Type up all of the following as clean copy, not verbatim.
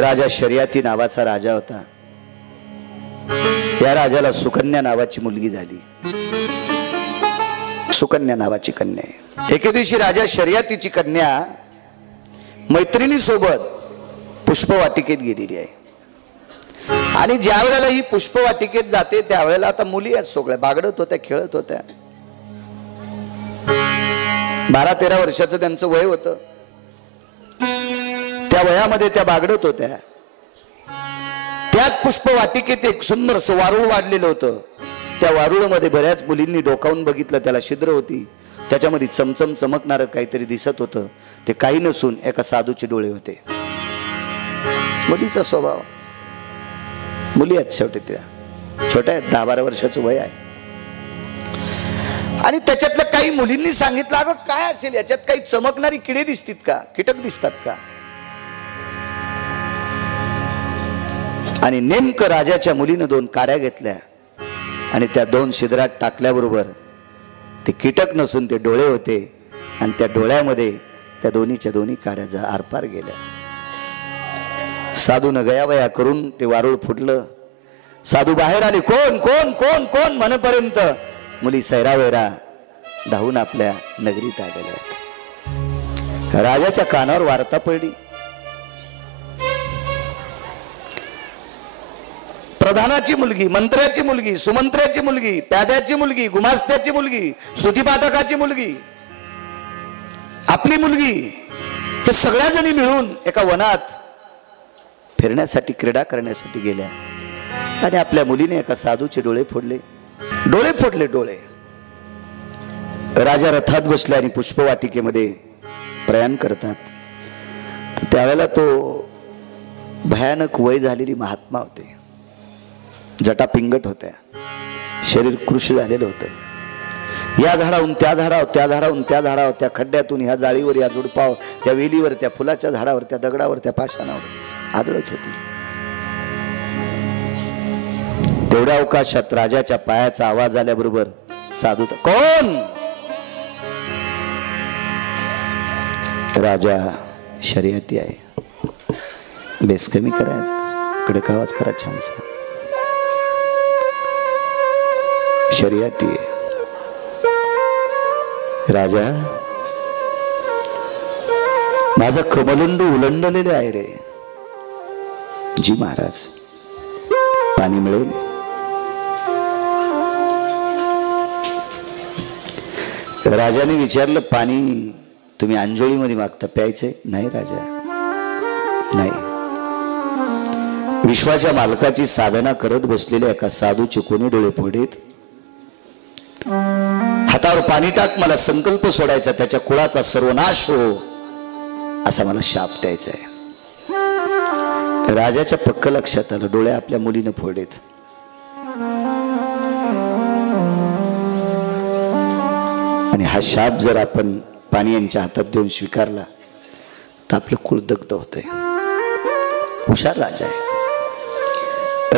राजा शर्यती नावाचा राजा होता. या राजाला सुकन्या नावाची मुलगी झाली. सुकन्या नावाची कन्या आहे. एके दिवशी राजा शर्यतीची कन्या मैत्रिणी सोबत पुष्पवाटिकेत गेलेली आहे. आणि ज्या वेळेला ही पुष्पवाटिकेत जाते त्यावेळेला आता मुली आहेत सगळ्या बागडत होत्या, खेळत होत्या. 12-13 वर्षाचं त्यांचं वय होतं. त्या वयामध्ये त्या बागडत होत्या. त्यात पुष्पवाटिकेत एक सुंदर वारुळ वाढलेलं होतं. त्या वारुळमध्ये बऱ्याच मुलींनी डोकावून बघितलं. त्याला छिद्र होती, त्याच्यामध्ये चमचम चमकणारं काहीतरी दिसत होतं. ते काही नसून एका साधूचे डोळे होते. मुलीचा स्वभाव, मुली आहेत शेवटी, त्या छोट्या आहेत, 10-12 वर्षाचं वय आहे. आणि त्याच्यातल्या काही मुलींनी सांगितलं, अगं काय असेल याच्यात, काही चमकणारी किडे दिसतात का, कीटक दिसतात का? आणि नेमकं राजाच्या मुलीनं 2 काड्या घेतल्या आणि त्या 2 छिद्रात टाकल्याबरोबर ते कीटक नसून ते डोळे होते. आणि त्या डोळ्यामध्ये त्या दोन्हीच्या दोन्ही काड्या आरपार गेल्या. साधूनं गयावया करून ते वारुळ फुटलं. साधू बाहेर आले. कोण कोण कोण कोण म्हणेपर्यंत मुली सैरावैरा धावून आपल्या नगरीत आलेल्या. राजाच्या कानावर वार्ता पडली. प्रधानाची मुलगी, मंत्र्याची मुलगी, सुमंत्र्याची मुलगी, प्याद्याची मुलगी, गुमास्त्याची मुलगी, स्तुतीपाठकाची मुलगी, आपली मुलगी, हे सगळ्या जणी मिळून एका वनात फिरण्यासाठी, क्रीडा करण्यासाठी गेल्या. आणि आपल्या मुलीने एका साधूचे डोळे फोडले. डोळे फोडले, डोळे. राजा रथात बसले आणि पुष्पवाटिकेमध्ये प्रयाण करतात. त्यावेळेला तो भयानक वय झालेली महात्मा होते. जटा पिंगट होत्या, शरीर कृश झालेलं होतं. या झाडावरून त्या झाडावर, त्या झाडावरून त्या झाडावर, त्या खड्ड्यातून ह्या जाळीवर, या झुडपावर, त्या वेलीवर, त्या फुलाच्या झाडावर, त्या दगडावर, त्या पाषाणावर आदळत होती. तेवढ्या अवकाशात राजाच्या पायाचा आवाज आल्याबरोबर साधू, कोण? राजा शर्यती आहे. बेस कमी करायचा, कडक आवाज करा छानसा. शर्यती आहे. राजा, माझं कमलुंड उलंडलेले आहे रे. जी महाराज, पाणी मिळेल? राजाने विचारलं, पाणी तुम्ही अंजोळीमध्ये मागता, प्यायचंय? नाही राजा, नाही. विश्वाच्या मालकाची साधना करत बसलेल्या एका साधूचे कोणी डोळे फोडीत. हातावर पाणी टाक, मला संकल्प सोडायचा, त्याच्या कुळाचा सर्वनाश हो असा मला शाप द्यायचा आहे. राजाच्या पक्क लक्षात आलं. डोळे आपल्या मुलीनं फोडलेत. आणि हा शाप जर आपण पाणी यांच्या हातात देऊन स्वीकारला तर आपलं कुळ दग्ध होतंय. हुशार राजा आहे.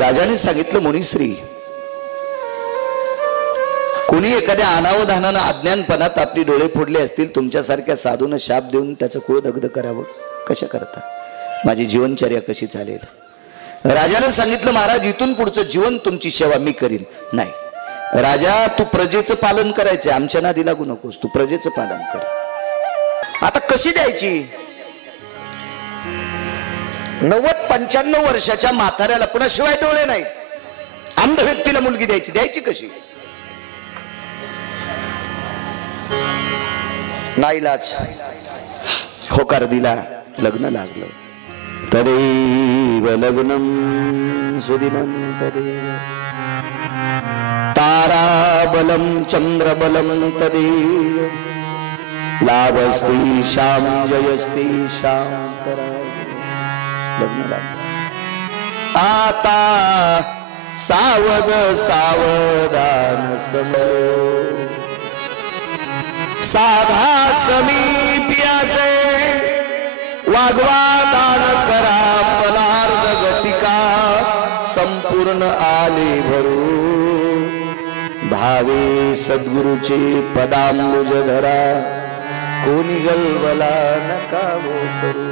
राजाने सांगितलं, मुनीश्री, कोणी एखाद्या अनावधानानं अज्ञानपणात आपली डोळे फोडले असतील, तुमच्यासारख्या साधूनं शाप देऊन त्याचं कुळ दग्ध करावं? कशा करता? माझी जीवनचर्या कशी चालेल? राजाने सांगितलं, महाराज, इथून पुढचं जीवन तुमची सेवा मी करीन. नाही राजा, तू प्रजेचं पालन करायचं, आमच्या नादी लागू नकोस, तू प्रजेचं पालन कर. आता कशी द्यायची? 90-95 वर्षाच्या म्हाताऱ्याला, पुन्हा शिवाय डोळे नाही, अंध व्यक्तीला मुलगी द्यायची, द्यायची कशी? नाईलाज होकार दिला. लग्न लागलं. तदेव लग्नम सुदिनं तदेव ताराबलं चंद्रबलं तदेव लाभस्ती श्याम जयस्ती श्याम. लग्न लागलं. आता सावध सावधान समयो, साधा समीप्यासे वागवा, दान करा पलार्ध गतिका, संपूर्ण आले भरू, भावे सद्गुरुचे पदांबुज धरा, कोणी गलबला नका वो करू.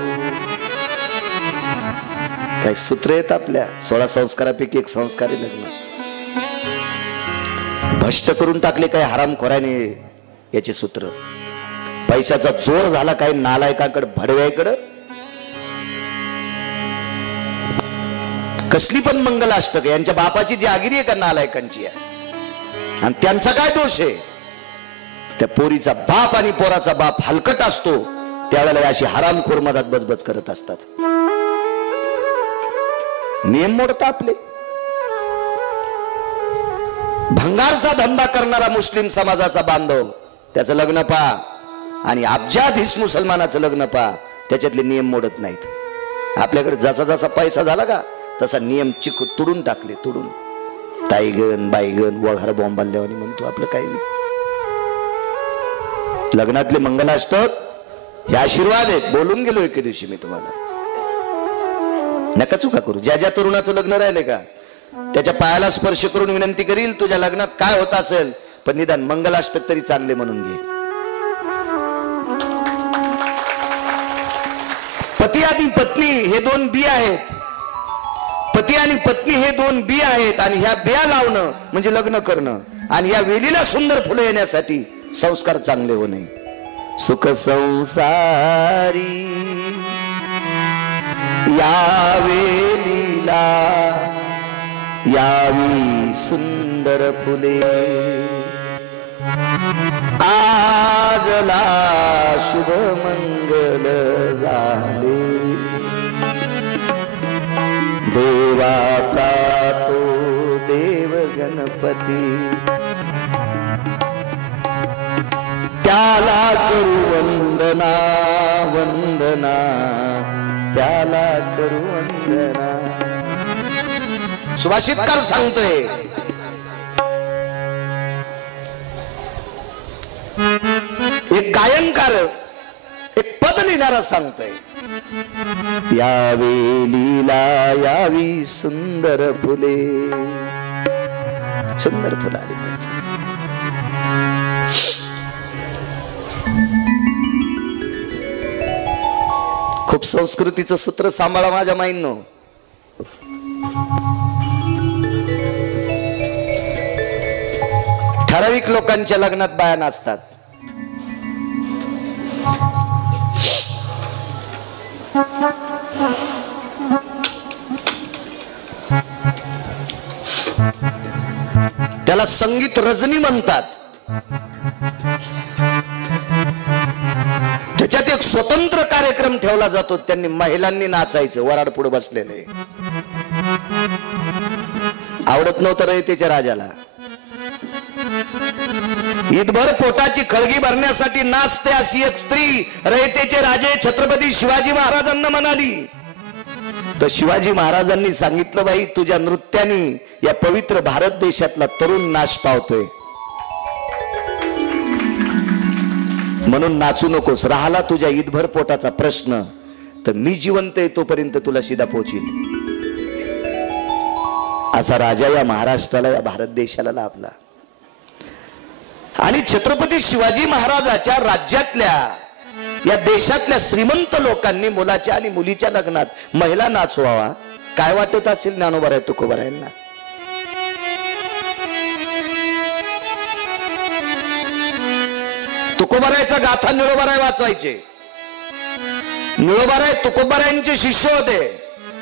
काही सूत्र आहेत आपल्या 16 संस्कारापैकी एक संस्कारी लग्न भ्रष्ट करून टाकले काही हरामखोराने याचे सूत्र. पैशाचा जोर झाला काही नालायकाकडे भडव्याकडे. कसली पण मंगलाष्टक यांच्या बापाची जागिरी आहे का नालायकांची आहे. आणि त्यांचा काय दोष आहे. त्या पोरीचा बाप आणि पोराचा बाप हलकट असतो त्यावेळेला अशी हरामखोर मधात बजबज करत असतात. नियम मोडता आपले. भंगारचा धंदा करणारा मुस्लिम समाजाचा बांधव त्याचं लग्न पहा आणि अब्जाधीश मुसलमानाचं लग्न पहा त्याच्यातले नियम मोडत नाहीत. आपल्याकडे जसा जसा पैसा झाला का तसा नियम चिक तुडून टाकले. तुडून ताईगण बाईगण वघार बॉम्बाल्यावानी म्हणतो आपलं काही नाही. लग्नातले मंगलाष्टक हे आशीर्वाद आहेत. बोलून गेलो एके दिवशी मी तुम्हाला. नका चुका करू. ज्या ज्या तरुणाचं लग्न राहिले का त्याच्या पायाला स्पर्श करून विनंती करील तुझ्या लग्नात काय होत असेल पण निदान मंगलाष्टक तरी चांगले म्हणून घे. पती आणि पत्नी हे दोन बी आहेत. पती आणि पत्नी हे दोन बी आहेत आणि ह्या बिया लावणं म्हणजे लग्न करणं. आणि या वेलीला सुंदर फुलं येण्यासाठी संस्कार चांगले होणे. सुख संसारी या वेलीला यावी सुंदर फुले. आजला शुभ मंगल झाले. देवाचा तो देव गणपती त्याला करू वंदना वंदना त्याला करू वंदना. सुभाषितकार सांगतोय एक गायनकार एक पद लिहिणारा सांगतोय या वेलीला यावी सुंदर फुले. सुंदर फुलं आली पाहिजे. खूप संस्कृतीचं सूत्र सांभाळा माझ्या माईंनो. ठराविक लोकांच्या लग्नात बाया नाचतात. त्याला संगीत रजनी म्हणतात. त्याच्यात एक स्वतंत्र कार्यक्रम ठेवला जातो. त्यांनी महिलांनी नाचायचं. वराड पुढे बसलेले आवडत नव्हतं रयतेच्या राजाला. ईदभर पोटाची खळगी भरण्यासाठी नाचते अशी एक स्त्री रयतेचे राजे छत्रपती शिवाजी महाराजांना म्हणाली. तर शिवाजी महाराजांनी सांगितलं बाई तुझ्या नृत्याने या पवित्र भारत देशातला तरुण नाश पावतोय म्हणून नाचू नकोस. राहिला तुझ्या ईदभर पोटाचा प्रश्न तर मी जिवंत आहे तोपर्यंत तुला सीधा पोहोचील. असा राजा या महाराष्ट्राला या भारत देशाला लाभला. आणि छत्रपती शिवाजी महाराजाच्या राज्यातल्या या देशातल्या श्रीमंत लोकांनी मुलाच्या आणि मुलीच्या लग्नात महिला नाचवावा. काय वाटत असेल ज्ञानोबा तुकोबारायांना. तुकोबारायचा गाथा निळोबाराय वाचवायचे. निळोबाराय तुकोबारायांचे शिष्य होते.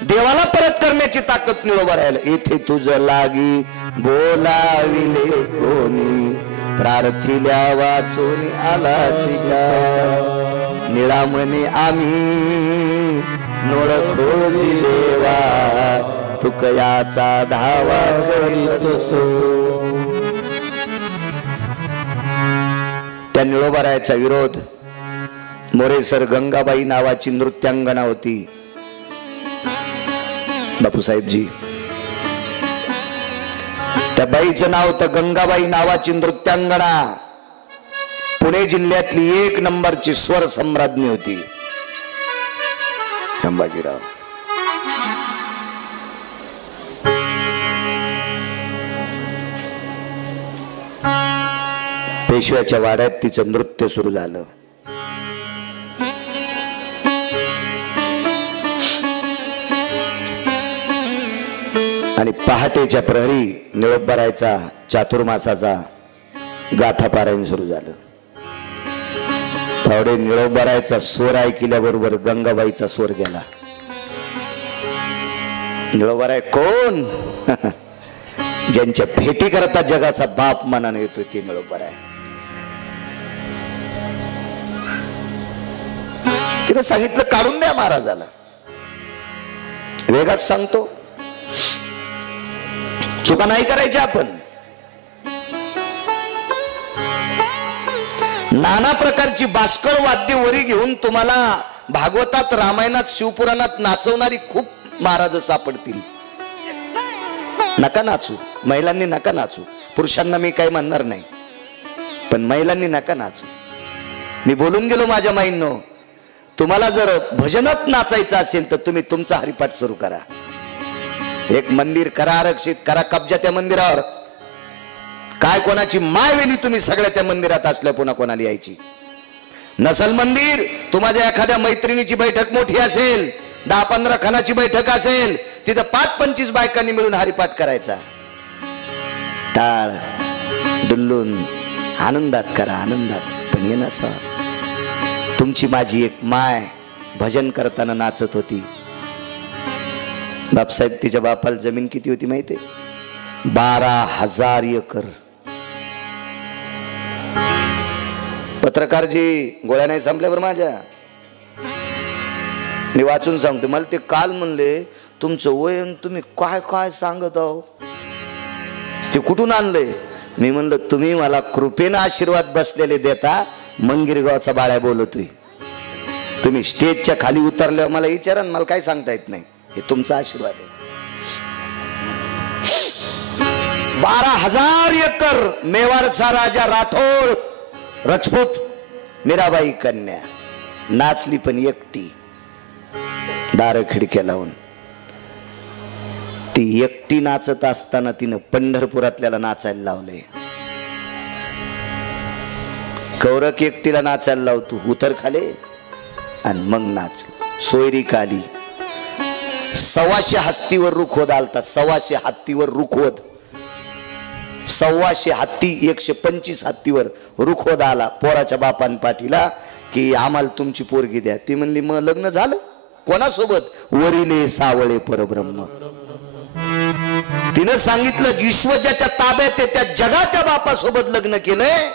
देवाला परत करण्याची ताकद निळोबारायला. येथे तुझ लागी बोलाविले कोणी प्रार्थिल्या वाचून आला शिका. निळा म्हणे आम्ही नोळ खोजी देवा तुकयाचा धावा करीत असो. त्या निळोबारायाचा विरोध मोरेसर गंगाबाई नावाची नृत्यांगणा होती. बापूसाहेबजी त्या बाईचं नाव तर गंगाबाई नावाची नृत्यांगणा पुणे जिल्ह्यातली 1 नंबरची स्वर सम्राज्ञी होती. संभाजीराव पेशव्याच्या वाड्यात तिचं नृत्य सुरू झालं. आणि पहाटेच्या प्रहरी निळोबारायचा चातुर्मासाचा गाथा पारायण सुरू झालं. फावडे निळोबारायचा स्वर ऐकल्याबरोबर गंगाबाईचा स्वर गेला. निळोबाराय कोण? ज्यांच्या भेटी करता जगाचा बाप मनाने येतोय ते निळोबाराय. तिने सांगितलं काढून द्या महाराजाला. वेगात सांगतो, चुका नाही करायच्या आपण. नाना प्रकारची बाष्कळ वाद्य वरी घेऊन तुम्हाला भागवतात, रामायणात, शिवपुराणात नाचवणारी खूप महाराज सापडतील. नका नाचू, महिलांनी नका नाचू. पुरुषांना मी काही म्हणणार नाही, पण महिलांनी नका नाचू. मी बोलून गेलो माझ्या माईंनो, तुम्हाला जर भजनात नाचायचं असेल तर तुम्ही तुमचा हरिपाठ सुरू करा. एक मंदिर करा, आरक्षित करा, कब्जा त्या मंदिरावर. काय कोणाची माय वेली तुम्ही सगळ्या त्या मंदिरात असल्या पुन्हा कोणाला यायची नसल. मंदिर तुम्हाला एखाद्या मैत्रिणीची बैठक मोठी असेल, 10-15 खानाची बैठक असेल, तिथं 5-25 बायकांनी मिळून हरिपाठ करायचा. टाळ डुल्लून आनंदात करा, आनंदात. पण हे नसा. तुमची माझी एक माय भजन करताना नाचत होती. बापसाहेब तिच्या बापाला जमीन किती होती माहितीये? 12,000 एकर. पत्रकारजी गोळ्या नाही संपल्यावर माझ्या मी वाचून सांगतो. मला ते काल म्हणले तुमचं वय तुम्ही काय काय सांगत आहो, ते कुठून आणलंय? मी म्हणलं तुम्ही मला कृपेनं आशीर्वाद बसलेले देता. मंगिरगावचा बाळ्या बोलतोय. तुम्ही स्टेजच्या खाली उतरल्यावर मला विचारा, मला काय सांगता येत नाही. हे तुमचा आशीर्वाद आहे. 12,000 एकर. मेवाडचा राजा राठोड राजपूत मीराबाई कन्या नाचली, पण एकटी. दार खिडक्या लावून ती एकटी नाचत असताना तिनं पंढरपुरातल्याला नाचायला लावले. कौरक एकटीला नाचायला लावतो, उतर खाले आणि मग नाच. सोयरी काली 125 हत्तीवर रुखवत आलता. 125 हत्तीवर रुखवत. 125 हत्ती 125 हत्तीवर रुखवत आला पोराच्या बापान पाठीला की आम्हाला तुमची पोरगी द्या. ती म्हणली मग लग्न झालं कोणासोबत? वरिले सावळे परब्रह्म. तिनं सांगितलं विश्व ज्याच्या ताब्यात आहे त्या जगाच्या बापासोबत लग्न केलंय.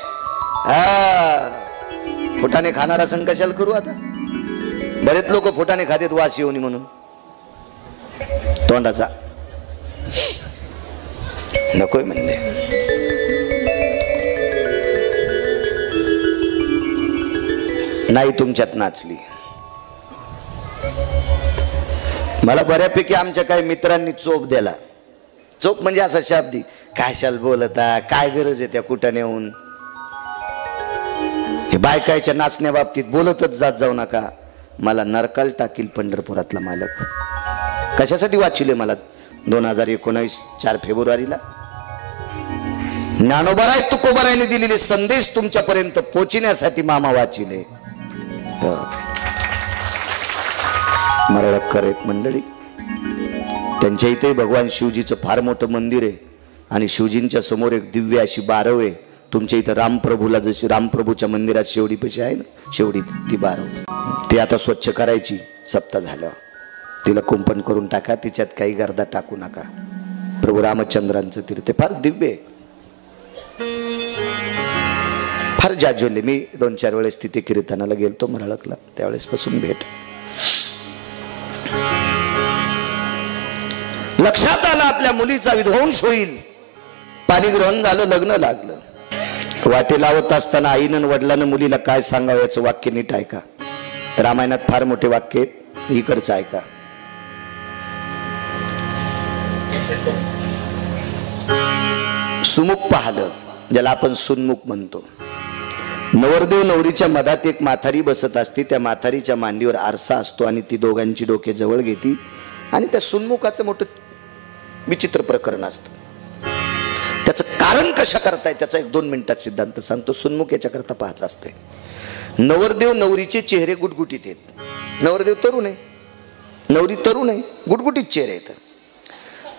फुटाने खाणारा सण कशाला करू आता? बरेच लोक फुटाने खातेत वास येऊनी म्हणून. तोंडाचा नकोय म्हणले. नाही तुमच्यात नाचली. मला बऱ्यापैकी आमच्या काही मित्रांनी चोप दिला. चोप म्हणजे असा शाब्दी, कशाला बोलता, काय गरज आहे त्या कुठं नेऊन. हे बायकायच्या नाचण्या बाबतीत बोलतच जात जाऊ नका. मला नरकाल टाकील पंढरपुरातला मालक. कशासाठी वाचिले मला 2019 4 फेब्रुवारीला? ज्ञानोबाराय तुकोबारायने दिलेले संदेश तुमच्यापर्यंत पोहोचण्यासाठी मामा वाचिले. मरळकर एक मंडळी, त्यांच्या इथे भगवान शिवजीचं फार मोठं मंदिर आहे आणि शिवजींच्या समोर एक दिव्य अशी बारव आहे. तुमच्या इथं रामप्रभूला जशी रामप्रभूच्या मंदिरात शेवडी पशी आहे ना, शेवडी ती बारव ती आता स्वच्छ करायची. सप्ताह झाल्यावर तिला कुंपण करून टाका, तिच्यात काही गर्दा टाकू नका. प्रभू रामचंद्रांचं तीर्थ फार दिव्य आहे, फार जाज्वल्य. मी 2-4 वेळेस तिथे कीर्तनाला गेलतो मरळकला, त्यावेळेस पासून भेट. लक्षात आलं आपल्या मुलीचा विध्वंस होईल. पाणी ग्रहण झालं, लग्न लागलं. वाटे लावत असताना आईनं वडिलांना मुलीला काय सांगावं याचं वाक्य नीट ऐका. रामायणात फार मोठे वाक्य आहेत, इकडचं ऐका. सुमुख पाहलं, ज्याला आपण सुन्मुख म्हणतो. नवरदेव नवरीच्या मधात एक म्हातारी बसत असते. त्या म्हातारीच्या मांडीवर आरसा असतो आणि ती दोघांची डोके जवळ घेती आणि त्या सुन्मुखाचं मोठं विचित्र प्रकरण असतं. त्याचं कारण कशा करताय त्याचा 1-2 मिनिटात सिद्धांत सांगतो. सुन्मुख याच्याकरता पाहायचं असते. नवरदेव नवरीचे चेहरे गुटगुटीत आहेत. नवरदेव तरुण आहे, नवरी तरुण आहे, गुटगुटीत चेहरे आहेत.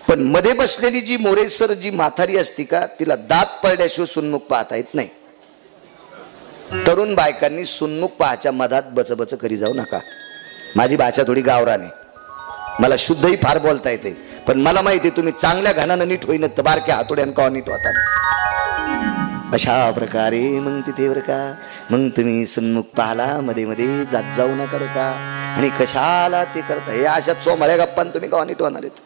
पण मध्ये बसलेली जी मोरेसर जी म्हातारी असती का, तिला दात पडल्याशिवाय सुन्मुख पाहता येत नाही. तरुण बायकांनी सुन्मुख पाहाच्या मधात बचबच करी जाऊ नका. माझी भाषा थोडी गावराने, मला शुद्धही फार बोलता येते, पण मला माहिती तुम्ही चांगल्या घाणानं नीट होईन तर बारक्या हातोड्यानं का नीट होता. अशा प्रकारे मग तिथे बरं का, मग तुम्ही सुन्मुख पाहला, मध्ये मध्ये जात जाऊ नका बरं का. आणि कशाला ते करता, हे अशा चोमळ्या गप्पान तुम्ही का नीट होणार आहेत.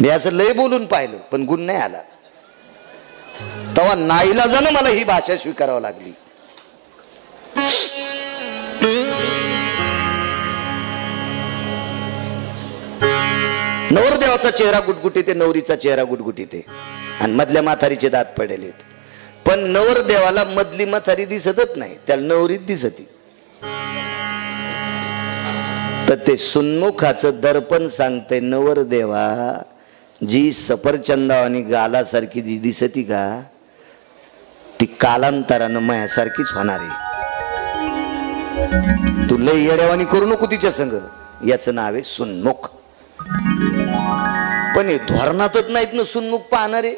मी असं लय बोलून पाहिलं पण गुण नाही आला. तेव्हा नाईलाजानं मला ही भाषा स्वीकारावी लागली. नवरदेवाचा चेहरा गुटगुटीत आहे, नवरीचा चेहरा गुटगुटीत आहे, आणि मधल्या म्हातारीचे दात पडलेत. पण नवरदेवाला मधली म्हातारी दिसतच नाही, त्याला नवरीत दिसती. तर ते सुन्मुखाचं दर्पण सांगते, नवरदेवा जी सफरचंदावानी गालासारखी जी दिसती का, ती कालांतरानं मायासारखीच होणार आहे. तू लय येड्यावानी करू नको तिच्या संग. याचं नाव आहे सुन्मुख. पण हे धोरणातच नाहीत ना सुन्मुख पाहणारे.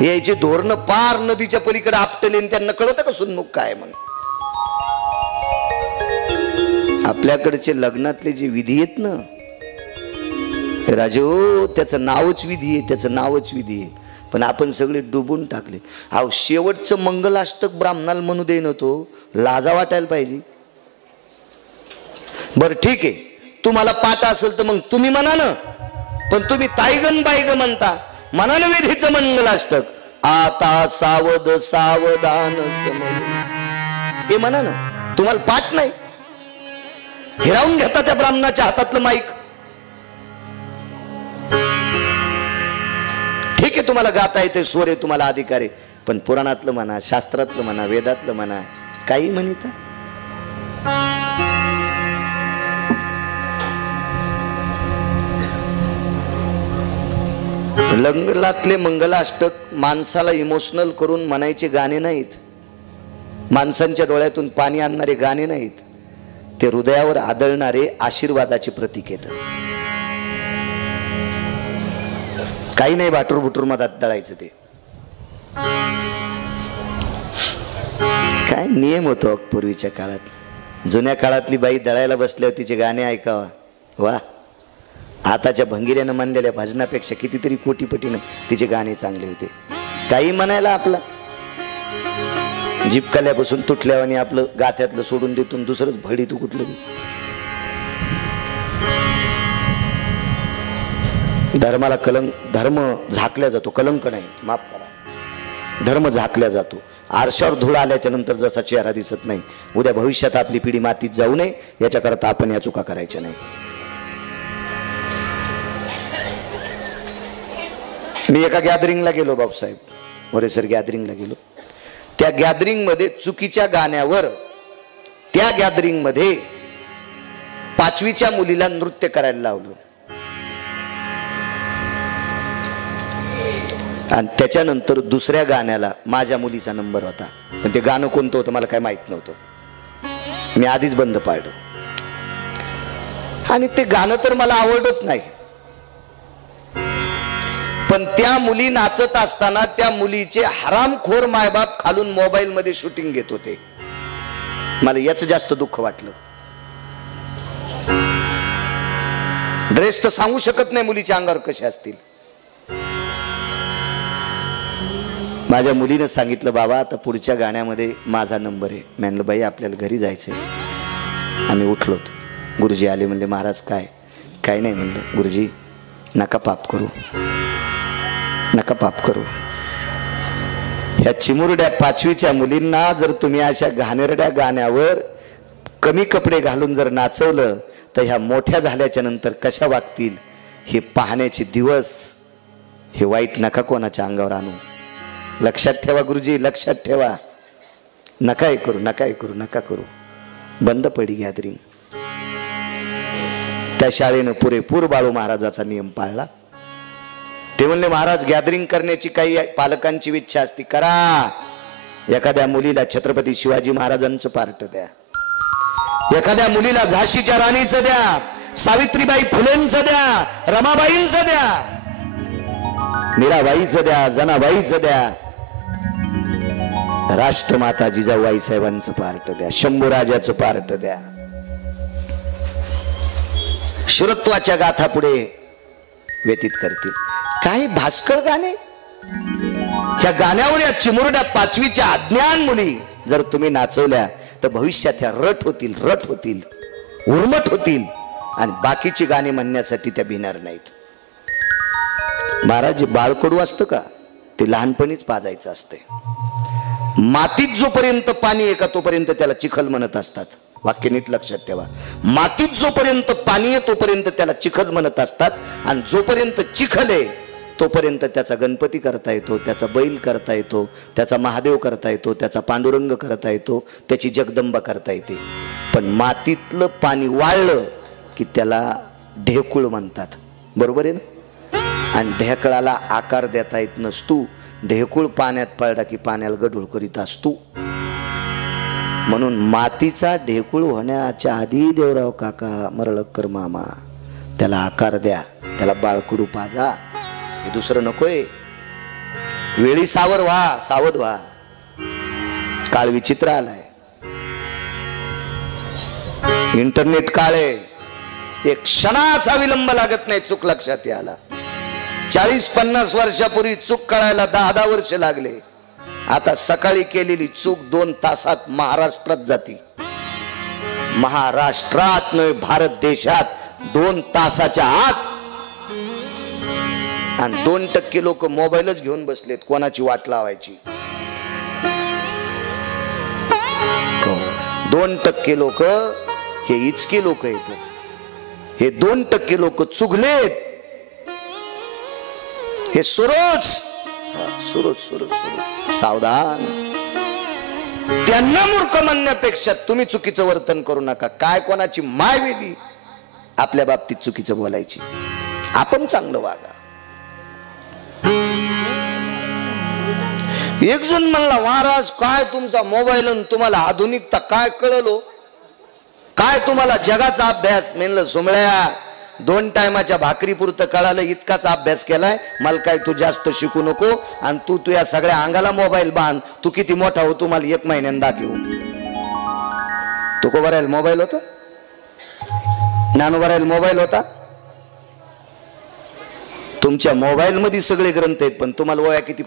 यायचे धोरण पार नदीच्या पलीकडे आपटले, त्यांना कळतं का सुन्मुख काय. मग आपल्याकडचे लग्नातले जे विधी आहेत ना राजो, त्याचं नावच विधी आहे, त्याचं नावच विधी आहे. पण आपण सगळे डुबून टाकले. अहो शेवटचं मंगलाष्टक ब्राह्मणाला म्हणू दे नव्हतो, लाजा वाटायला पाहिजे. बर ठीक आहे, तुम्हाला पाठ असेल तर मग तुम्ही म्हणा ना, पण तुम्ही ताईगन बाईग म्हणता. म्हणा ना विधीचं मंगलाष्टक, आता सावध सावधान समज, हे म्हणा ना. तुम्हाला पाठ नाही, हिरावून घेता त्या ब्राह्मणाच्या हातातलं माईक. ठीक आहे, तुम्हाला गाता येते, स्वर आहे, तुम्हाला अधिकार आहे, पण पुराणातलं म्हणा, शास्त्रातलं म्हणा, वेदातलं म्हणा, काही म्हणता. लंगलातले मंगलाष्टक माणसाला इमोशनल करून म्हणायचे गाणे नाहीत, माणसांच्या डोळ्यातून पाणी आणणारे गाणे नाहीत. ते हृदयावर आदळणारे आशीर्वादाचे प्रतीक येत. काही नाही बाटूर बुटूर मधात दळायचं. ते काय नियम होतो पूर्वीच्या काळात. जुन्या काळातली बाई दळायला बसल्यावर तिचे गाणे ऐकावा, वा. आताच्या भंगिऱ्यानं म्हणलेल्या भजनापेक्षा कितीतरी कोटीपटीनं तिचे गाणे चांगले होते. काही म्हणायला आपला जीप कल्यापासून तुटल्यावानी आपलं गाथ्यातलं सोडून देतून दुसरंच भडी तू कुठलं. धर्माला धर्म झाकल्या जातो, कलंक नाही, माफ करा, धर्म झाकल्या जातो. आरशावर धूळ आल्याच्या नंतर जसा चेहरा दिसत नाही, उद्या भविष्यात आपली पिढी मातीत जाऊ नये याच्याकरता आपण या चुका करायच्या नाही. मी एका गॅदरिंगला गेलो, बापूसाहेब मोरेसर गॅदरिंगला गेलो. त्या गॅदरिंग मध्ये चुकीच्या गाण्यावर, त्या गॅदरिंग मध्ये 5वीच्या मुलीला नृत्य करायला लावलं. आणि त्याच्यानंतर दुसऱ्या गाण्याला माझ्या मुलीचा नंबर होता, पण ते गाणं कोणतं होतं मला काय माहित नव्हतं. मी आधीच बंद पाडलं. आणि ते गाणं तर मला आवडतच नाही. पण त्या मुली नाचत असताना त्या मुलीचे हरामखोर मायबाप खालून मोबाईल मध्ये शूटिंग घेत होते. मला याच जास्त दुःख वाटलं. ड्रेस तर सांगू शकत नाही मुलीच्या अंगावर कसे असतील. माझ्या मुलीनं सांगितलं, बाबा आता पुढच्या गाण्यामध्ये माझा नंबर आहे. मी म्हणलं, बाई आपल्याला घरी जायचंय. आम्ही उठलोत. गुरुजी आले, म्हणले महाराज काय. काय नाही म्हणलं, गुरुजी नका पाप करू, नका पाप करू. ह्या चिमुरड्या 5वीच्या मुलींना जर तुम्ही अशा घाणेरड्या गाण्यावर कमी कपडे घालून जर नाचवलं तर ह्या मोठ्या झाल्याच्या नंतर कशा वागतील हे पाहण्याचे दिवस, हे वाईट नका कोणाच्या अंगावर आणू. लक्षात ठेवा गुरुजी, लक्षात ठेवा. नका करू, नका करू, नका करू. बंद पडी गॅदरिंग. त्या शाळेनं पुरेपूर बाळू महाराजाचा नियम पाळला. ते म्हणले, महाराज गॅदरिंग करण्याची काही पालकांची इच्छा असती करा. एखाद्या मुलीला छत्रपती शिवाजी महाराजांचं पार्ट द्या, एखाद्या मुलीला झाशीच्या राणीचं द्या, सावित्रीबाई फुलेंचं द्या, रमाबाईंचं द्या, मीराबाईचं द्या, जनाबाईचं द्या, राष्ट्रमाता जिजाऊबाई साहेबांचं पार्ट द्या, शंभूराजाचं पार्ट द्या. शुरत्वाच्या गाथा पुढे व्यतीत करतील. काय भास्कर गाणे, ह्या गाण्यावर या चिमुरड्या 5वीच्या अज्ञान मुली जर तुम्ही नाचवल्या तर भविष्यात ह्या रट होतील, रट होतील, उर्मट होतील आणि बाकीची गाणी म्हणण्यासाठी त्या भिणार नाहीत. महाराज, बाळकडू असतं का ते लहानपणीच पाजायचं असते. मातीत जोपर्यंत पाणी आहे का तोपर्यंत त्याला चिखल म्हणत असतात. वाक्य नीट लक्षात ठेवा. मातीत जोपर्यंत पाणी आहे तोपर्यंत त्याला चिखल म्हणत असतात आणि जोपर्यंत चिखल आहे तोपर्यंत त्याचा गणपती करता येतो, त्याचा बैल करता येतो, त्याचा महादेव करता येतो, त्याचा पांडुरंग करता येतो, त्याची जगदंबा करता येते. पण मातीतलं पाणी वाळलं की त्याला ढेकूळ म्हणतात. बरोबर आहे ना? आणि ढेकळाला आकार देता येत नसतो. ढेकूळ पाण्यात पडला की पाण्याला गढूळ करीत असतो. म्हणून मातीचा ढेकूळ होण्याच्या आधी देवराव काका, मरळकर मामा, त्याला आकार द्या, त्याला बाळकुडू पाजा. हे दुसरं नकोय. वेळी सावर व्हा, सावध व्हा. काळ विचित्र आलाय, इंटरनेट काळ आहे. एक क्षणाचा विलंब लागत नाही चूक लक्षात यायला. 40-50 वर्षापूर्वी चूक कळायला 10-10 वर्ष लागले. आता सकाळी केलेली चूक 2 तासात महाराष्ट्रात जाती. महाराष्ट्रात नव्हे, भारत देशात 2 तासाच्या आत. आणि 2% लोक मोबाईलच घेऊन बसलेत कोणाची वाट लावायची. 2% लोक हे इचके लोक आहेत. हे 2% लोक चुगलेत. हे सुरोज सावधान. त्यांना मूर्ख म्हणण्यापेक्षा तुम्ही चुकीचं वर्तन करू नका. काय कोणाची माय वेली आपल्या बाबतीत चुकीचं बोलायची. आपण चांगलं वागा. एक जण म्हणला, महाराज काय तुमचा मोबाईल आणि तुम्हाला आधुनिकता काय कळलो, काय तुम्हाला जगाचा अभ्यास. म्हणलं, सुमळ्या 2 टायमाच्या भाकरी पुरतं कळालं, इतकाच अभ्यास केलाय. मला काय तू जास्त शिकू नको आणि तू या सगळ्या अंगाला मोबाईल बांध. तू किती मोठा हो तुम्हाला 1 महिन्यानं दाखवू. तो को भरायला मोबाईल होता, नानो भरायला मोबाईल होता. तुमच्या मोबाईल मध्ये सगळे ग्रंथ आहेत पण तुम्हाला वया किती